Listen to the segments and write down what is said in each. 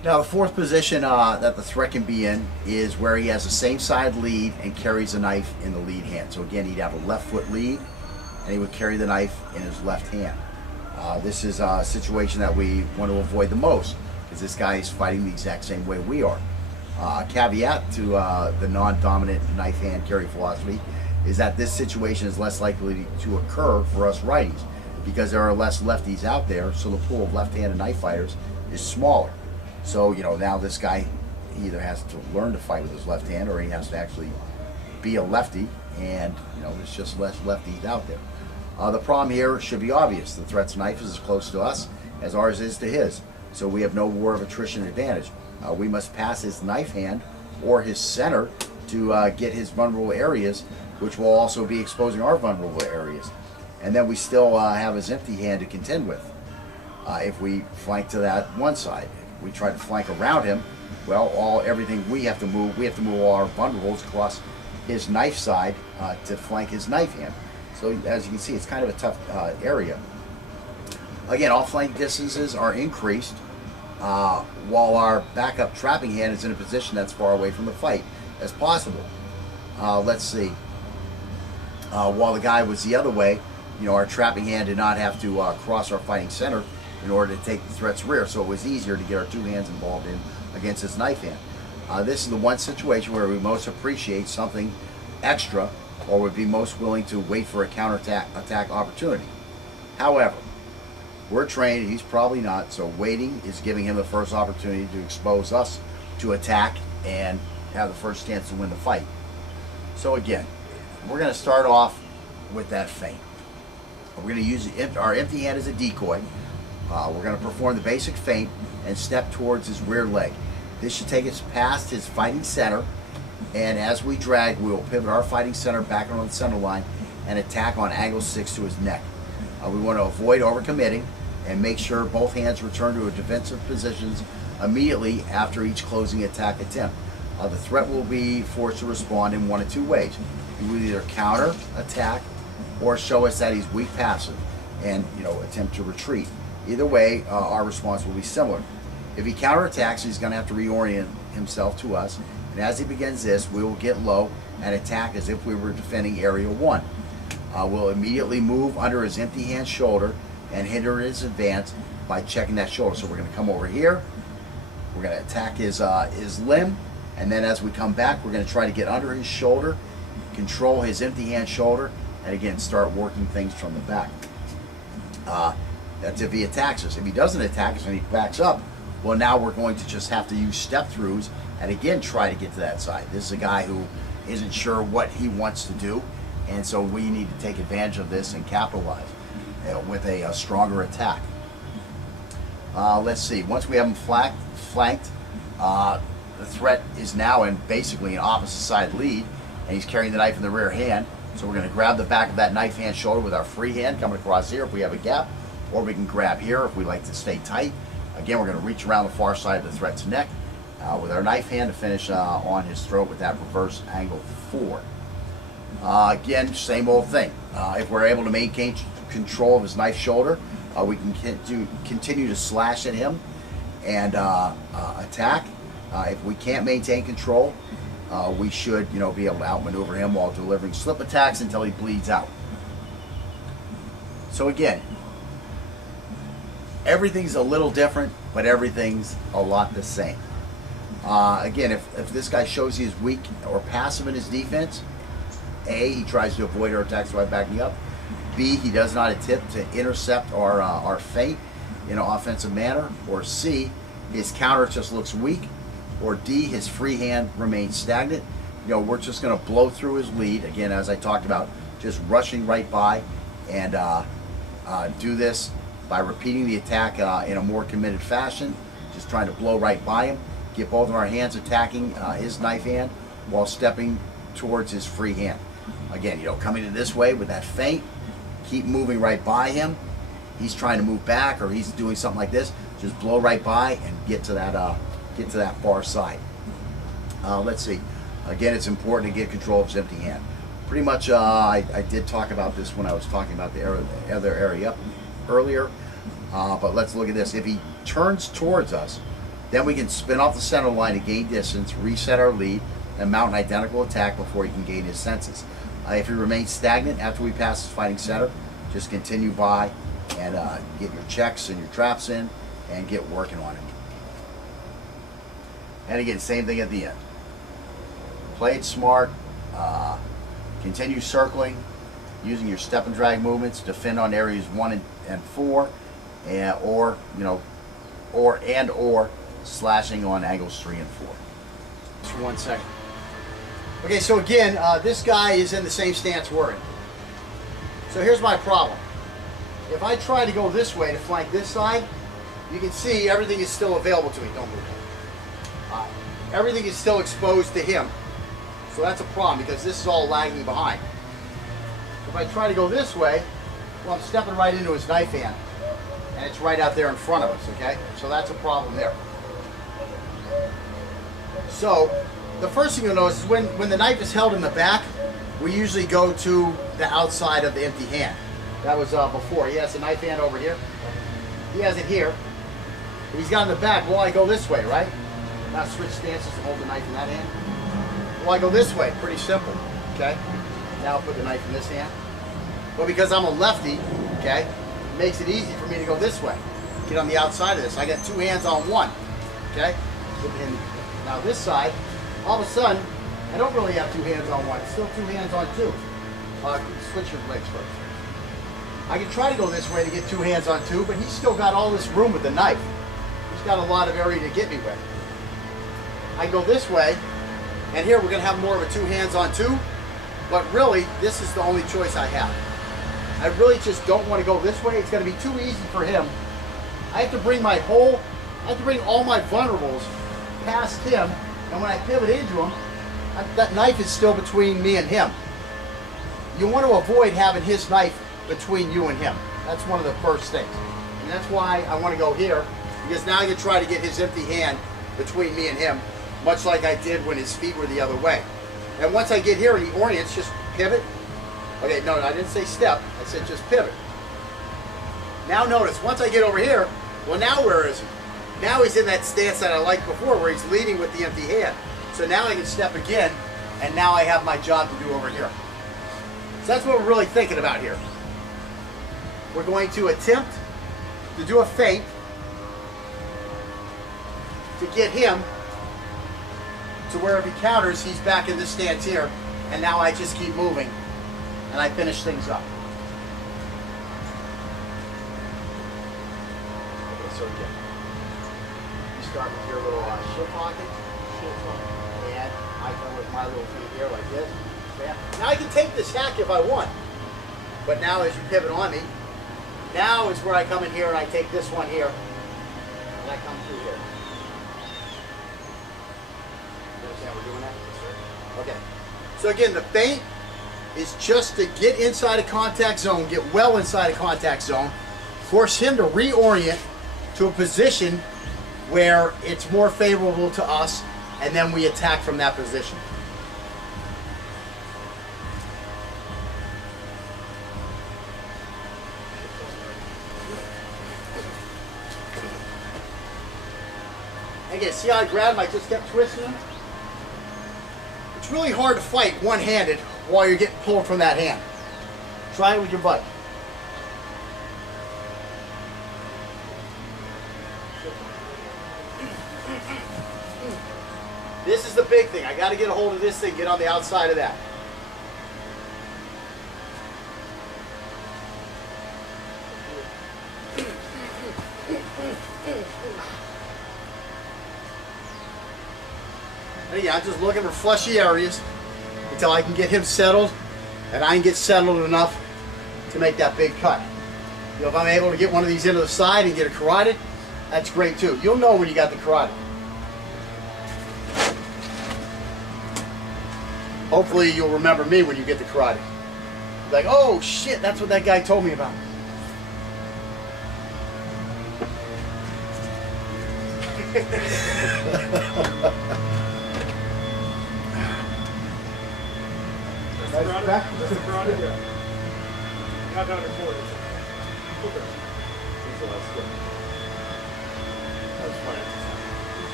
Now the fourth position that the threat can be in is where he has the same side lead and carries a knife in the lead hand. So again, he'd have a left foot lead and he would carry the knife in his left hand. This is a situation that we want to avoid the most because this guy is fighting the exact same way we are. A caveat to the non-dominant knife hand carry philosophy is that this situation is less likely to occur for us righties because there are less lefties out there, so the pool of left-handed knife fighters is smaller. So, now this guy either has to learn to fight with his left hand or he has to actually be a lefty, and, there's just less lefties out there. The problem here should be obvious. The threat's knife is as close to us as ours is to his, so we have no war of attrition advantage. We must pass his knife hand or his center to get his vulnerable areas, which will also be exposing our vulnerable areas. And then we still have his empty hand to contend with. If we flank to that one side, if we try to flank around him, well, everything we have to move all our vulnerables across his knife side to flank his knife hand. So as you can see, it's kind of a tough area. Again, all flank distances are increased while our backup trapping hand is in a position that's far away from the fight as possible. Let's see. While the guy was the other way, our trapping hand did not have to cross our fighting center in order to take the threat's rear, so it was easier to get our two hands involved in against his knife hand. This is the one situation where we most appreciate something extra or would be most willing to wait for a counterattack opportunity. However, we're trained, he's probably not, so waiting is giving him the first opportunity to expose us to attack and have the first chance to win the fight. So again, we're going to start off with that feint. We're going to use our empty hand as a decoy. We're going to perform the basic feint and step towards his rear leg. This should take us past his fighting center, and as we drag, we will pivot our fighting center back on the center line and attack on angle 6 to his neck. We want to avoid overcommitting and make sure both hands return to defensive positions immediately after each closing attack attempt. The threat will be forced to respond in one of two ways. He will either counter attack or show us that he's weak passive and attempt to retreat. Either way, our response will be similar. If he counterattacks, he's going to have to reorient himself to us, and as he begins this, we will get low and attack as if we were defending Area 1. We'll immediately move under his empty hand shoulder and hinder his advance by checking that shoulder. So we're going to come over here, we're going to attack his limb, and then as we come back, we're going to try to get under his shoulder, control his empty hand shoulder, and again start working things from the back. That's if he attacks us. If he doesn't attack us and he backs up, well, now we're going to just have to use step throughs and again try to get to that side. This is a guy who isn't sure what he wants to do, and so we need to take advantage of this and capitalize with a stronger attack. Let's see. Once we have him flanked, the threat is now in basically an opposite side lead, and he's carrying the knife in the rear hand. So we're going to grab the back of that knife hand shoulder with our free hand coming across here if we have a gap, or we can grab here if we like to stay tight. Again, we're going to reach around the far side of the threat's neck with our knife hand to finish on his throat with that reverse angle 4. Again, same old thing. If we're able to maintain control of his knife shoulder, we can continue to slash at him and attack. If we can't maintain control, we should be able to outmaneuver him while delivering slip attacks until he bleeds out. So again, everything's a little different, but everything's a lot the same. Again, if this guy shows he is weak or passive in his defense, A, he tries to avoid our attacks by backing up. B, he does not attempt to intercept our feint in an offensive manner. Or C, his counter just looks weak. Or D, his free hand remains stagnant. We're just going to blow through his lead. Again, as I talked about, just rushing right by, and do this by repeating the attack in a more committed fashion, just trying to blow right by him, get both of our hands attacking his knife hand while stepping towards his free hand. Again, coming in this way with that feint, keep moving right by him. He's trying to move back or he's doing something like this, just blow right by and get to that far side. Let's see. Again, it's important to get control of his empty hand. Pretty much, I did talk about this when I was talking about the other area earlier, but let's look at this. If he turns towards us, Then we can spin off the center line to gain distance, reset our lead, and mount an identical attack before he can gain his senses. If he remains stagnant after we pass his fighting center, just continue by and get your checks and your traps in and get working on him. And again, same thing at the end. Play it smart, continue circling, using your step and drag movements, defend on areas 1 and 4, or slashing on angles 3 and 4. Just 1 second. Okay, so again, this guy is in the same stance we're in. So here's my problem. If I try to go this way to flank this side, you can see everything is still available to me. Don't move. Everything is still exposed to him. So that's a problem because this is all lagging behind. If I try to go this way, well, I'm stepping right into his knife hand. And it's right out there in front of us, okay? So that's a problem there. So the first thing you'll notice is when the knife is held in the back, we usually go to the outside of the empty hand. That was before. He has the knife hand over here. He has it here. He's got it in the back. Well, I go this way, right? Now switch stances and hold the knife in that hand. Well, I go this way. Pretty simple, okay? Now I'll put the knife in this hand. But because I'm a lefty, okay, it makes it easy for me to go this way. Get on the outside of this. I got 2 hands on 1, okay? And now this side, all of a sudden, I don't really have 2 hands on 1. It's still 2 hands on 2. Switch your legs first. I can try to go this way to get 2 hands on 2, but he's still got all this room with the knife. He's got a lot of area to get me with. I go this way, and here we're going to have more of a 2 hands on 2, but really, this is the only choice I have. I really just don't want to go this way. It's going to be too easy for him. I have to bring all my vulnerables past him, and when I pivot into him, that knife is still between me and him. You want to avoid having his knife between you and him. That's one of the first things. And that's why I want to go here, because now I can try to get his empty hand between me and him, much like I did when his feet were the other way. And once I get here and he orients, just pivot. Okay, no, I didn't say step. I said just pivot. Now notice, once I get over here, well, now where is he? Now he's in that stance that I liked before, where he's leading with the empty hand. So now I can step again, and now I have my job to do over here. So that's what we're really thinking about here. We're going to attempt to do a feint to get him to where if he counters, he's back in this stance here, and now I just keep moving, and I finish things up. Okay, so again, you start with your little ship pocket, and I come with my little feet here like this. Bam. Now I can take this hack if I want, but now as you pivot on me, now is where I come in here and I take this one here, and I come through here. You understand we're doing that? Okay. So again, the feint is just to get inside a contact zone, get well inside a contact zone, force him to reorient to a position where it's more favorable to us, and then we attack from that position. Again, see how I grabbed him? I just kept twisting him. It's really hard to fight one-handed while you're getting pulled from that hand. Try it with your buddy. This is the big thing. I got to get a hold of this thing, get on the outside of that. And again, I'm just looking for fleshy areas until I can get him settled, and I can get settled enough to make that big cut. You know, if I'm able to get one of these into the side and get it carotid, that's great too. You'll know when you got the carotid. Hopefully you'll remember me when you get the carotid. Like, oh shit, that's what that guy told me about. That's the carotid, yeah. Not down to 4. Okay. So that's good. That's fine.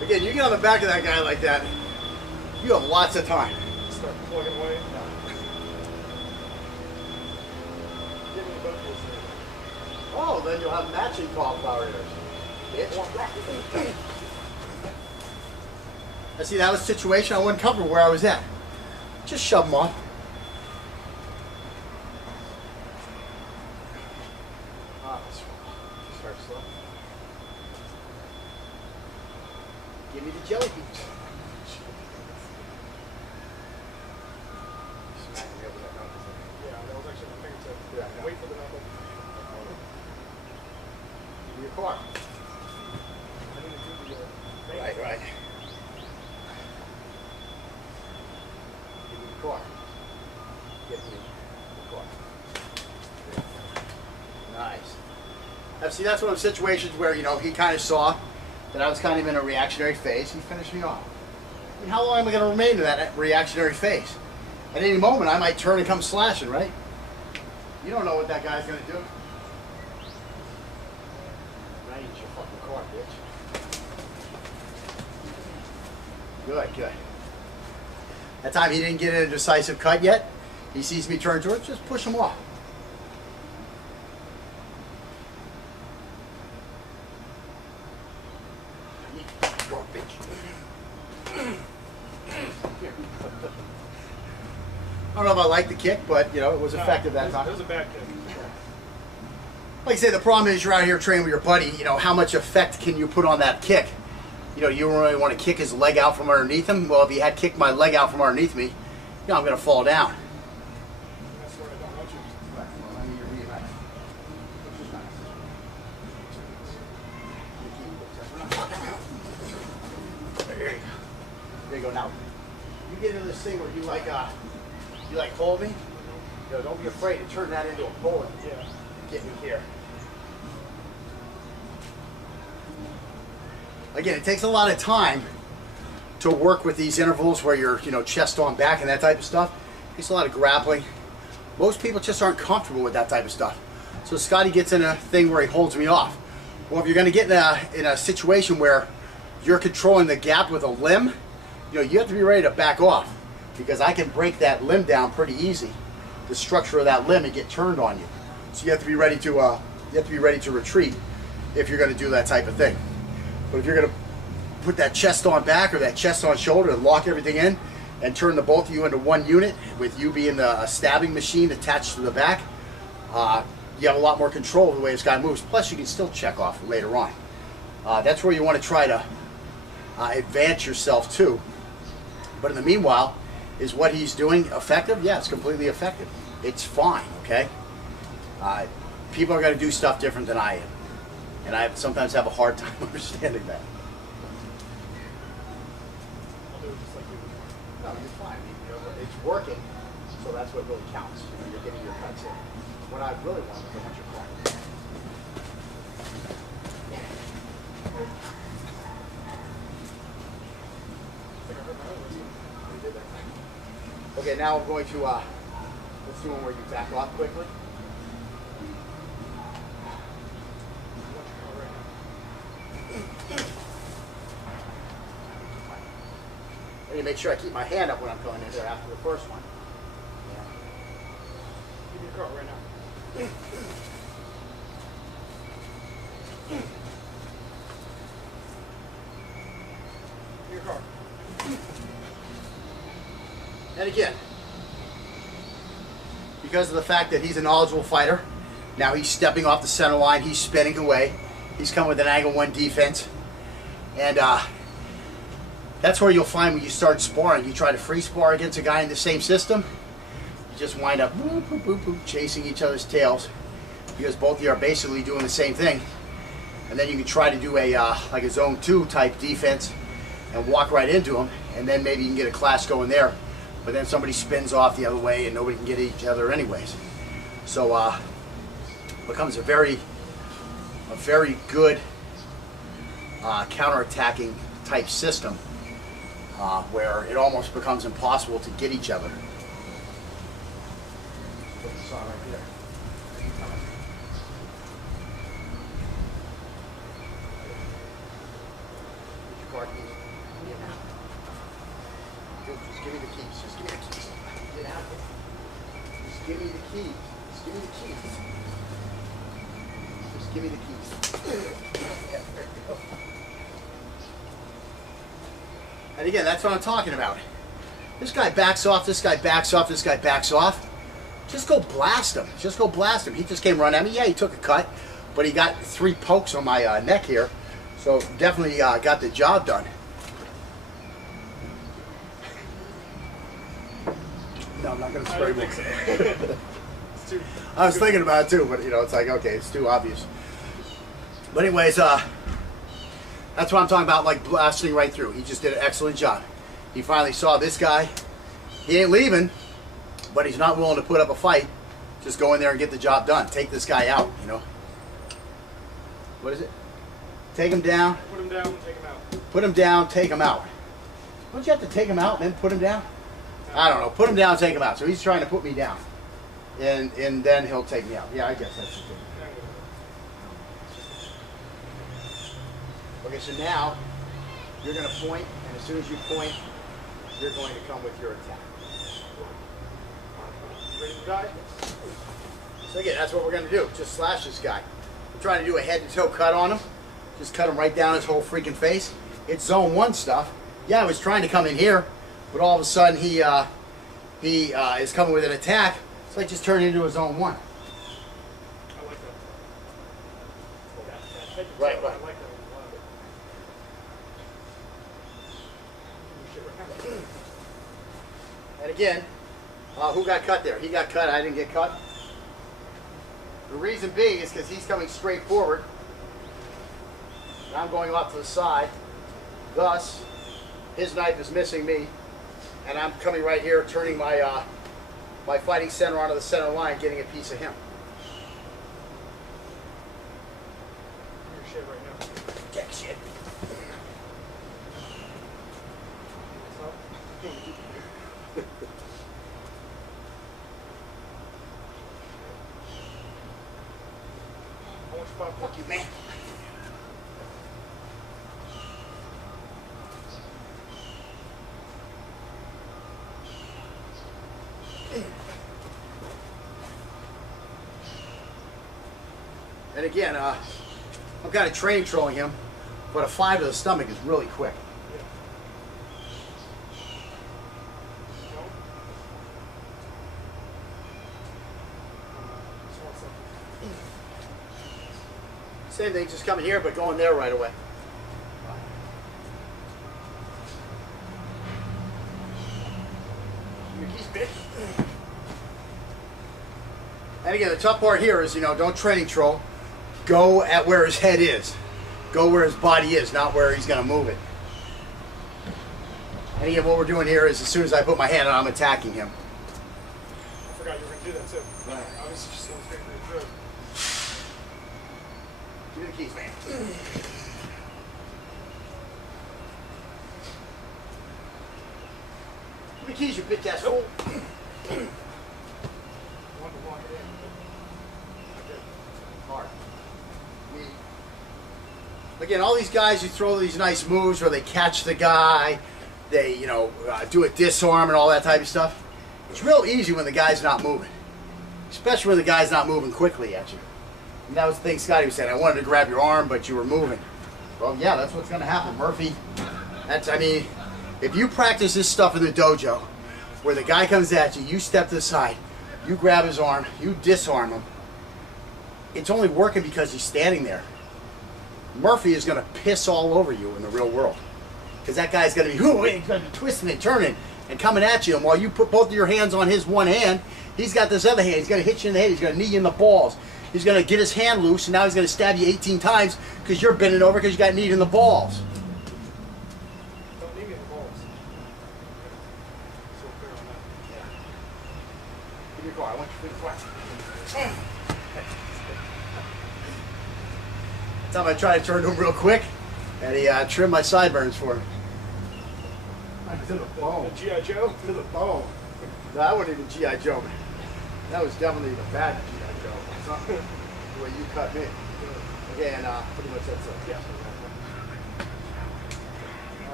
Again, you get on the back of that guy like that, you have lots of time. Start plugging away. Give me both those things. Oh, then you'll have matching cauliflower ears. I see, that was a situation I wouldn't cover where I was at. Just shove them off. Start slow. Give me the jelly beans. Yeah, that was actually my fingertip. Yeah. Wait for the number. Give me your car. I need to do the Right, right. Give me the car. Give me the car. Nice. Now, see, that's one of the situations where, you know, he kind of saw that I was kind of in a reactionary phase. He finished me off. I mean, how long am I going to remain in that reactionary phase? At any moment, I might turn and come slashing, right? You don't know what that guy's going to do. Now you use your fucking car, bitch. Good, good. That time he didn't get in a decisive cut yet. He sees me turn towards, just push him off. I don't know if I like the kick, but you know, it was effective that time. It was a bad kick. Like I say, the problem is you're out here training with your buddy, you know, how much effect can you put on that kick? You know, you don't really want to kick his leg out from underneath him. Well, if he had kicked my leg out from underneath me, you know, I'm going to fall down. That's where I don't want you. There you go. Now, you get into this thing where you like hold me. You know, don't be afraid to turn that into a bullet. Yeah. Get me here. Again, it takes a lot of time to work with these intervals where you're, you know, chest on back and that type of stuff. It takes a lot of grappling. Most people just aren't comfortable with that type of stuff. So Scotty gets in a thing where he holds me off. Well, if you're going to get in a situation where you're controlling the gap with a limb, you know, you have to be ready to back off, because I can break that limb down pretty easy, the structure of that limb, and get turned on you. So you have to be ready to retreat if you're going to do that type of thing. But if you're going to put that chest on back or that chest on shoulder and lock everything in and turn the both of you into one unit, with you being the stabbing machine attached to the back, you have a lot more control of the way this guy moves. Plus, you can still check off later on. That's where you want to try to advance yourself to. But in the meanwhile, is what he's doing effective? Yeah, it's completely effective. It's fine, okay? People are going to do stuff different than I am. And I sometimes have a hard time understanding that. I'll do it just like you. No, you're fine. You know, it's working, so that's what really counts. You know, you're getting your cuts in. What I really want is I want your car. Okay, now I'm going to, let's do one where you back off quickly. I need to make sure I keep my hand up when I'm going in there after the first one. Yeah. Give me your car right now. Give me your car. And again, because of the fact that he's a knowledgeable fighter, now he's stepping off the center line, he's spinning away, he's coming with an angle one defense, and that's where you'll find when you start sparring, you try to free spar against a guy in the same system, you just wind up boop, boop, boop, boop, chasing each other's tails, because both of you are basically doing the same thing. And then you can try to do a like a zone 2 type defense and walk right into him, and then maybe you can get a clash going there. But then somebody spins off the other way and nobody can get each other anyways. So it becomes a very good counterattacking type system where it almost becomes impossible to get each other. Put this on right here. Get your car keys. Just give me the keys. Just give me the keys. Get out of here. Just give me the keys. Just give me the keys. Just give me the keys. Yeah, there you go. And again, that's what I'm talking about. This guy backs off, this guy backs off, this guy backs off. Just go blast him. Just go blast him. He just came running at me. Yeah, he took a cut, but he got 3 pokes on my neck here. So definitely got the job done. No, I'm not going to spray mix it. I was thinking about it too, but you know, it's like, okay, it's too obvious. But anyways, that's what I'm talking about, like blasting right through. He just did an excellent job. He finally saw this guy. He ain't leaving, but he's not willing to put up a fight. Just go in there and get the job done. Take this guy out, you know. What is it? Take him down. Put him down and take him out. Put him down, take him out. Don't you have to take him out and then put him down? I don't know. Put him down, take him out. So he's trying to put me down. And then he'll take me out. Yeah, I guess that's the thing. Okay, so now you're going to point, and as soon as you point, you're going to come with your attack. Ready to die? So again, that's what we're going to do. Just slash this guy. We're trying to do a head to toe cut on him. Just cut him right down his whole freaking face. It's zone 1 stuff. Yeah, I was trying to come in here, but all of a sudden he is coming with an attack. So I just turned into a zone 1. I like that. Right. I like that. And again, who got cut there? He got cut, I didn't get cut. The reason being is because he's coming straight forward, and I'm going off to the side. Thus, his knife is missing me, and I'm coming right here, turning my my fighting center onto the center line, getting a piece of him. Your shit right now. Jack shit. Fuck you, man. And again, I'm kind of training trolling him, but a 5 to the stomach is really quick. Same thing, just coming here, but going there right away. And again, the tough part here is, you know, don't training troll. Go at where his head is. Go where his body is, not where he's going to move it. And again, what we're doing here is as soon as I put my hand on, I'm attacking him. I forgot you were going to do that too. Right. I was just going straight for the throat. Give me the keys, man. Give me the keys, you bitch ass fool. Want to walk it in. Hard. Again, all these guys who throw these nice moves where they catch the guy, they, you know, do a disarm and all that type of stuff. It's real easy when the guy's not moving. Especially when the guy's not moving quickly at you. And that was the thing Scotty was saying. I wanted to grab your arm, but you were moving. Well, yeah, that's what's going to happen, Murphy. That's, I mean, if you practice this stuff in the dojo, where the guy comes at you, you step to the side, you grab his arm, you disarm him, it's only working because he's standing there. Murphy is going to piss all over you in the real world. Because that guy's going to be, he's going to be twisting and turning and coming at you. And while you put both of your hands on his one hand, he's got this other hand. He's going to hit you in the head. He's going to knee you in the balls. He's going to get his hand loose, and now he's going to stab you 18 times because you're bending over because you got kneed in the balls. Don't need me in the balls. So clear on that. Yeah. Give me your car. I want you to flex. Time I tried to turn to him real quick, and he trimmed my sideburns for me. To the bone. The G.I. Joe? To the bone. No, that wasn't even G.I. Joe. That was definitely the bad G.I. Joe. It's not the way you cut me. Okay, and pretty much that's it. Yeah.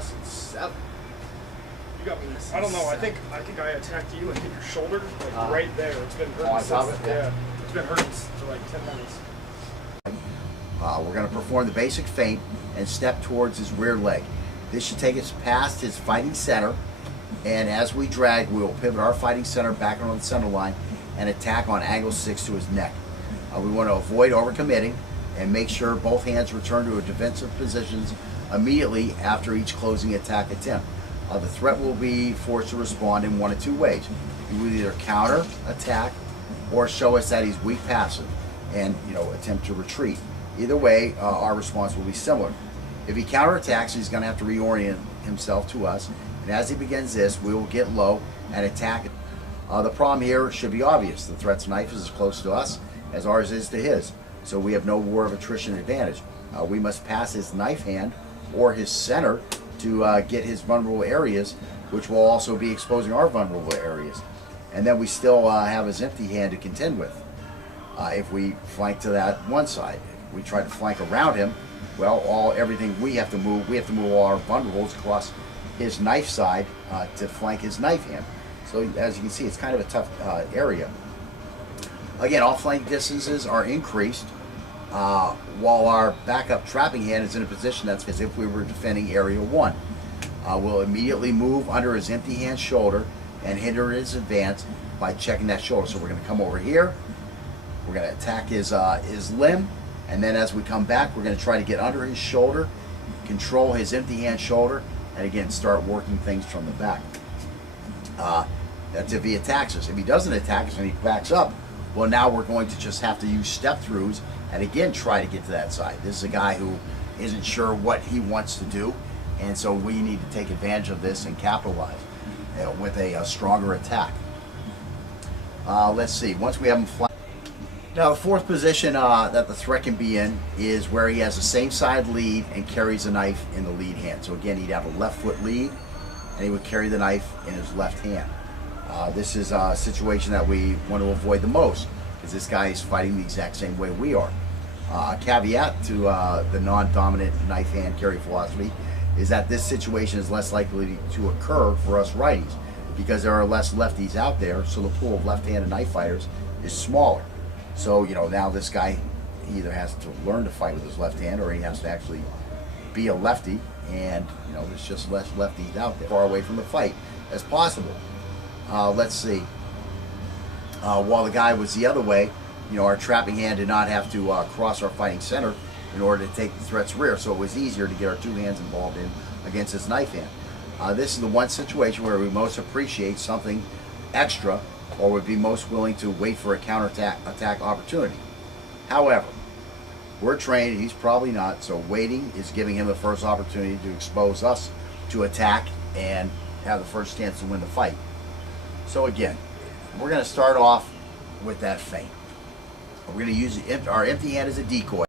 less than 7. You got me. I don't know. I think I attacked you and hit your shoulder, like right there. It's been hurting. On top of it? Yeah. It's been hurting for like 10 minutes. We're going to perform the basic feint and step towards his rear leg. This should take us past his fighting center, and as we drag, we will pivot our fighting center back on the center line and attack on angle 6 to his neck. We want to avoid overcommitting and make sure both hands return to a defensive positions immediately after each closing attack attempt. The threat will be forced to respond in one of 2 ways. He will either counter attack or show us that he's weak passive and attempt to retreat. Either way, our response will be similar. If he counterattacks, he's going to have to reorient himself to us, and as he begins this, we will get low and attack it. The problem here should be obvious. The threat's knife is as close to us as ours is to his, so we have no war of attrition advantage. We must pass his knife hand or his center to get his vulnerable areas, which will also be exposing our vulnerable areas. And then we still have his empty hand to contend with. If we flank to that one side, if we try to flank around him, well, everything we have to move all our vulnerables across his knife side to flank his knife hand. So as you can see, it's kind of a tough area. Again, all flank distances are increased while our backup trapping hand is in a position that's as if we were defending area 1. We'll immediately move under his empty hand shoulder and hinder his advance by checking that shoulder. So we're going to come over here, we're going to attack his limb, and then as we come back, we're going to try to get under his shoulder, control his empty hand shoulder, and again start working things from the back. That's if he attacks us. If he doesn't attack us and he backs up, well, now we're going to just have to use step throughs and again try to get to that side. This is a guy who isn't sure what he wants to do, and so we need to take advantage of this and capitalize with a stronger attack. Let's see, once we have him flat. Now the 4th position that the threat can be in is where he has the same side lead and carries a knife in the lead hand. So again, he'd have a left foot lead and he would carry the knife in his left hand. This is a situation that we want to avoid the most because this guy is fighting the exact same way we are. A caveat to the non-dominant knife hand carry philosophy is that this situation is less likely to occur for us righties because there are less lefties out there, so the pool of left-handed knife fighters is smaller. So now this guy either has to learn to fight with his left hand or he has to actually be a lefty, and there's just less lefties out there, far away from the fight as possible. Let's see. While the guy was the other way, our trapping hand did not have to cross our fighting center in order to take the threat's rear, so it was easier to get our 2 hands involved in against his knife hand. This is the one situation where we most appreciate something extra or would be most willing to wait for a counterattack opportunity. However, we're trained, he's probably not, so waiting is giving him the first opportunity to expose us to attack and have the first chance to win the fight. So again, we're going to start off with that feint. We're going to use our empty hand as a decoy.